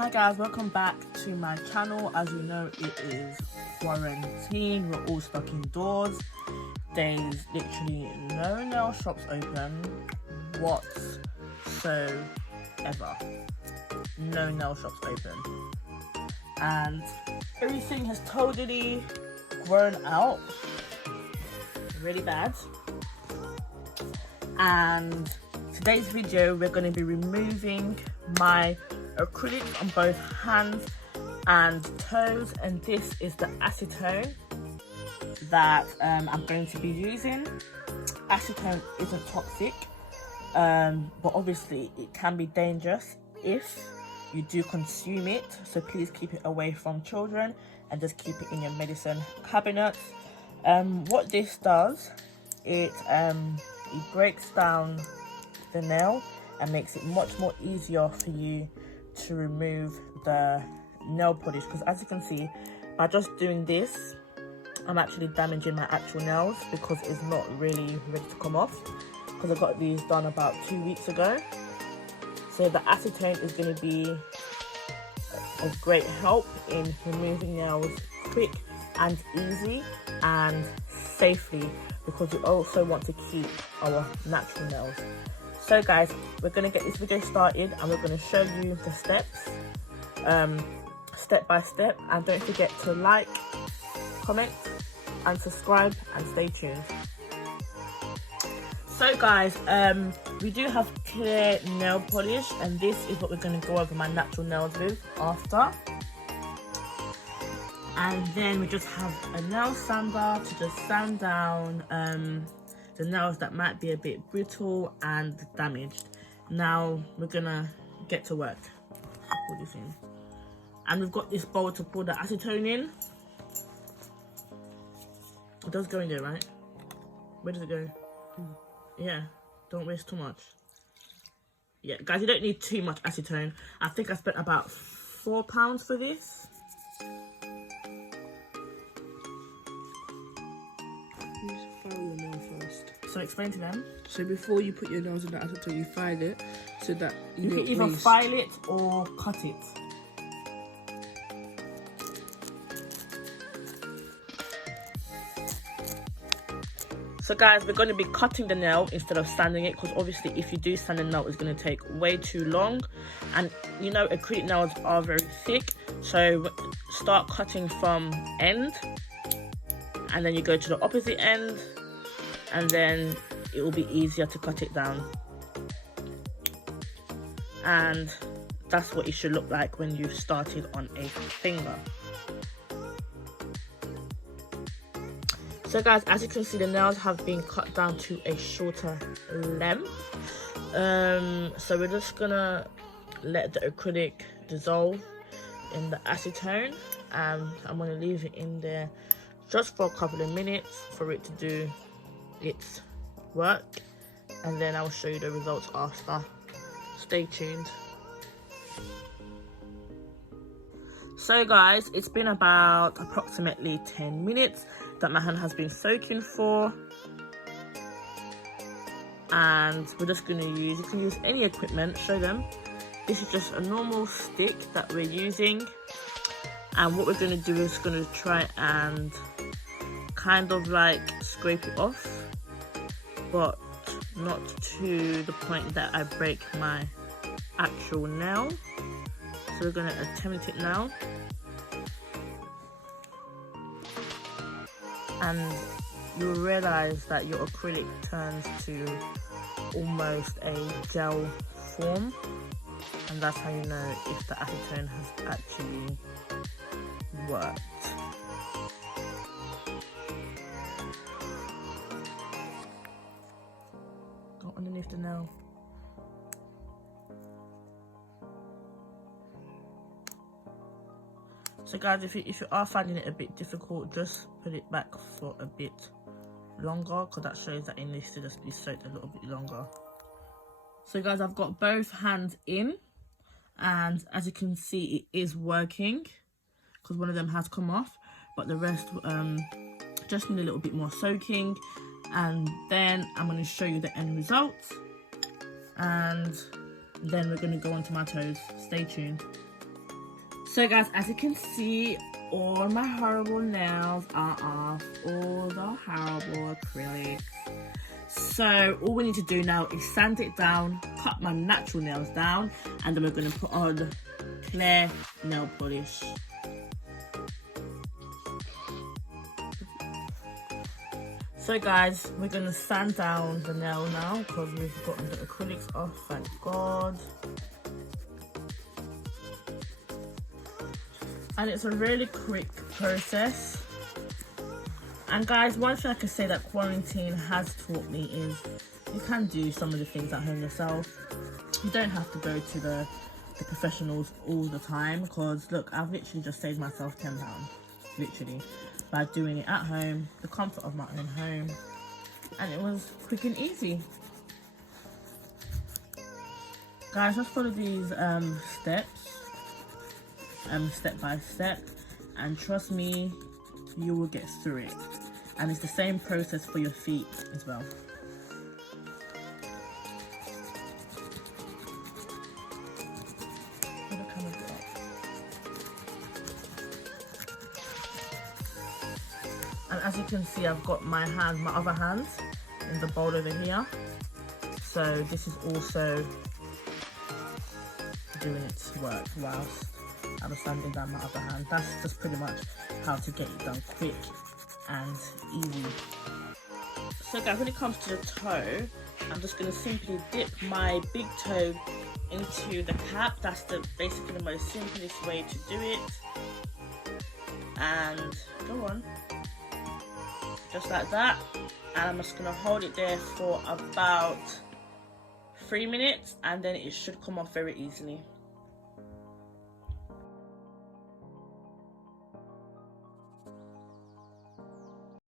Hi guys, welcome back to my channel. As you know, it is quarantine. We're all stuck indoors. There's literally no nail shops open whatsoever. No nail shops open. And everything has totally grown out really bad. And today's video, we're going to be removing my acrylics on both hands and toes, and this is the acetone that I'm going to be using. Acetone isn't toxic, but obviously it can be dangerous if you do consume it, so please keep it away from children and just keep it in your medicine cabinet. What this does, it breaks down the nail and makes it much more easier for you to remove the nail polish, because as you can see, by just doing this, I'm actually damaging my actual nails because it's not really ready to come off, because I got these done about 2 weeks ago. So the acetone is going to be of great help in removing nails quick and easy and safely, because we also want to keep our natural nails. So guys, we're going to get this video started and we're going to show you the steps step by step, and don't forget to like, comment and subscribe and stay tuned. So guys, we do have clear nail polish, and this is what we're going to go over my natural nails with after. And then we just have a nail sander to just sand down the nails that might be a bit brittle and damaged. Now we're gonna get to work. What do you think? And we've got this bowl to pour the acetone in. It does go in there, right? Where does it go? Yeah, don't waste too much. Yeah, guys, you don't need too much acetone. I think I spent about £4 for this. So explain to them. So before you put your nails in the acetone, you file it so that you can either file it or cut it. So guys, we're going to be cutting the nail instead of sanding it, because obviously if you do sand the nail, it's going to take way too long. And you know, acrylic nails are very thick, so start cutting from end and then you go to the opposite end, and then it will be easier to cut it down. And that's what it should look like when you've started on a finger. So guys, as you can see, the nails have been cut down to a shorter length. So we're just gonna let the acrylic dissolve in the acetone, and I'm gonna leave it in there just for a couple of minutes for it to do its work, and then I'll show you the results after. Stay tuned. So guys, it's been about approximately 10 minutes that my hand has been soaking for, and we're just going to use, you can use any equipment, show them. This is just a normal stick that we're using, and what we're going to do is going to try and kind of like scrape it off, but not to the point that I break my actual nail. So we're going to attempt it now, and you'll realize that your acrylic turns to almost a gel form, and that's how you know if the acetone has actually worked. Go underneath the nail. So guys, if you are finding it a bit difficult, just put it back for a bit longer, because that shows that it needs to just be soaked a little bit longer. So guys, I've got both hands in, and as you can see, it is working, because one of them has come off, but the rest just need a little bit more soaking. And then I'm going to show you the end result, and then we're going to go onto my toes. Stay tuned. So guys, as you can see, all my horrible nails are off, all the horrible acrylics. So all we need to do now is sand it down, cut my natural nails down, and then we're going to put on clear nail polish. So guys, we're going to sand down the nail now because we've gotten the acrylics off, thank God. And it's a really quick process. And guys, one thing I can say that quarantine has taught me is you can do some of the things at home yourself. You don't have to go to the professionals all the time, because look, I've literally just saved myself £10, literally, by doing it at home, the comfort of my own home, and it was quick and easy. Guys, just follow these steps, step by step, and trust me, you will get through it. And it's the same process for your feet as well. And as you can see, I've got my other hands in the bowl over here. So this is also doing its work whilst I was sanding down my other hand. That's just pretty much how to get it done quick and easy. So guys, when it comes to the toe, I'm just going to simply dip my big toe into the cap. That's basically the most simplest way to do it. And go on, just like that. And I'm just going to hold it there for about 3 minutes, and then it should come off very easily.